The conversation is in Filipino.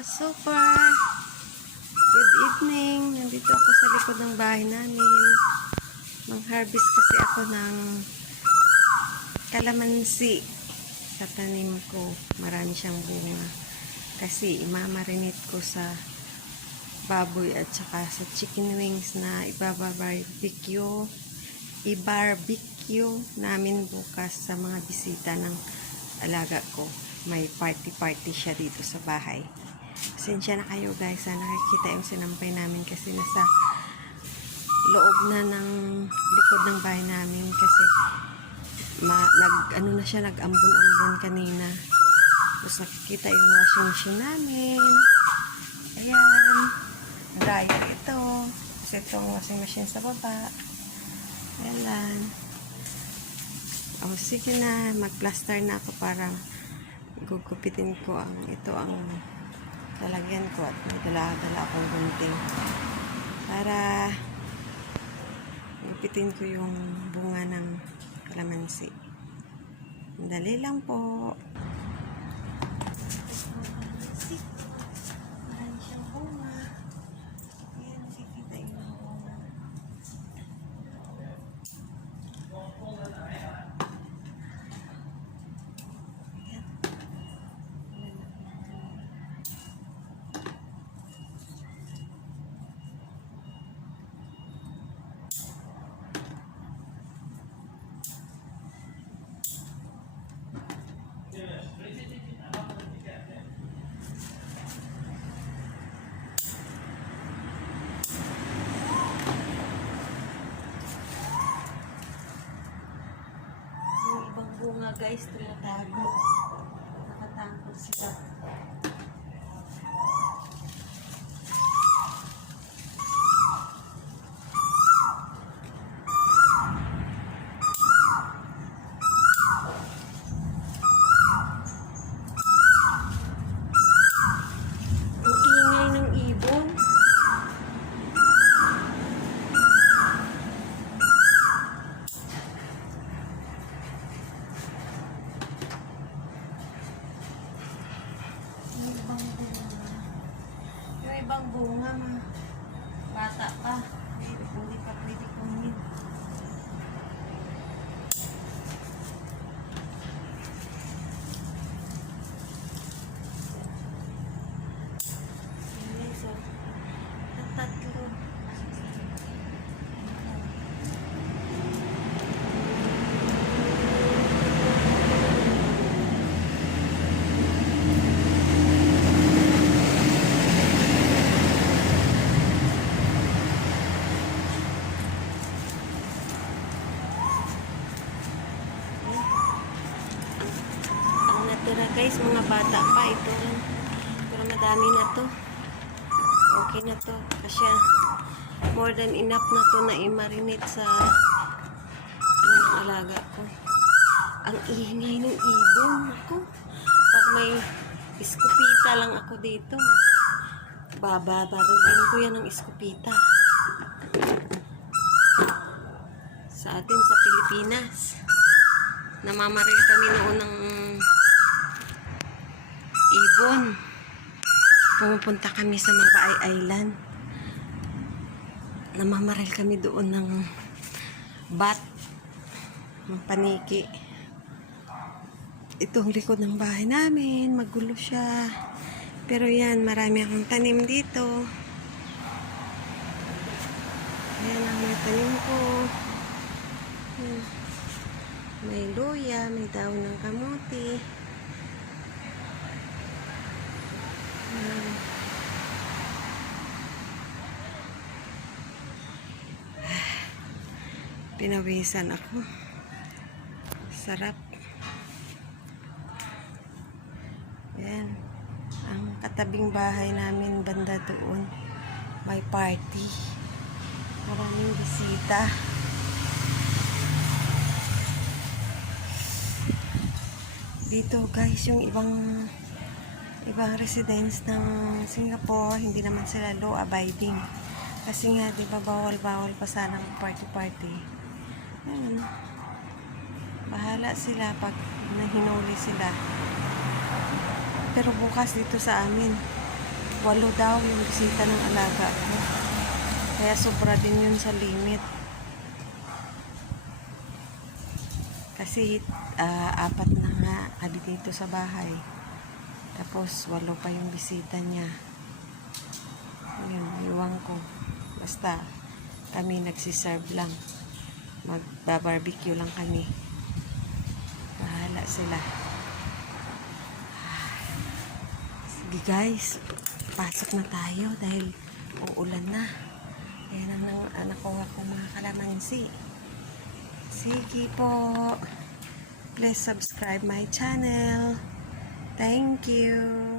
ka-super! Good evening! Nandito ako sa likod ng bahay namin. Mang-harvest kasi ako ng kalamansi sa tanim ko. Marami siyang bunga. Kasi imamarinate ko sa baboy at saka sa chicken wings na i-barbecue namin bukas sa mga bisita ng alaga ko. May party siya dito sa bahay. Pasensya na kayo guys, sana nakikita yung sinampay namin kasi nasa loob na ng likod ng bahay namin kasi nag-ambon-ambon kanina. Tapos nakikita yung washing machine namin. Ayan, dryer ito. Kasi itong washing machine sa baba. Ayan. O sige na, mag-plaster na ako para gugupitin ko ang lalagyan ko at may dala akong gunting para gupitin ko yung bunga ng kalamansi. Dali lang po. Marami siyang bunga. Ayan, nakikita yung bunga. Yung ibang bunga guys, tumatago. Nakatangkot sila. Ang ingay ng ibon. Yung ibang bunga, bata pa. Hindi pa pwede kunin. So, tatlo. Natira guys, mga bata pa ito lang. Pero madami na to. Okay na to. Kasi more than enough na to na i-marinate sa ng alaga ko. Ang ingay ng ibon ako. Pag may iskupita lang ako dito, babarilin ko yan ng iskupita. Sa atin sa Pilipinas, namamaril kami noon ng ibon. Pumupunta kami sa Mapay Island. Namamaril kami doon ng bat, ng paniki. Ito ang likod ng bahay namin. Magulo siya. Pero yan, marami akong tanim dito. Ayan ang mga tanim ko. Ayan. May luya, may daon ng kamuti. Pinawisan ako. Sarap. Ayan. Ang katabing bahay namin banda doon. May party. Maraming bisita. Dito guys, yung ibang residents ng Singapore, hindi naman sila law abiding. Kasi nga, di ba, bawal pa sanang party. Ayan. Bahala sila pag nahinuli sila. Pero bukas dito sa amin, 8 daw yung bisita ng alaga ko. Kaya sobra din yun sa limit. Kasi 4 na nga kami dito sa bahay. Tapos 8 pa yung bisita niya. Yun, iwan ko. Basta kami nagsiserve lang. Magba-barbecue lang kami. Bahala sila. Sige guys, pasok na tayo dahil uulan na. Ayan ang nakuha ko mga kalamansi. Sige po. Please subscribe my channel. Thank you.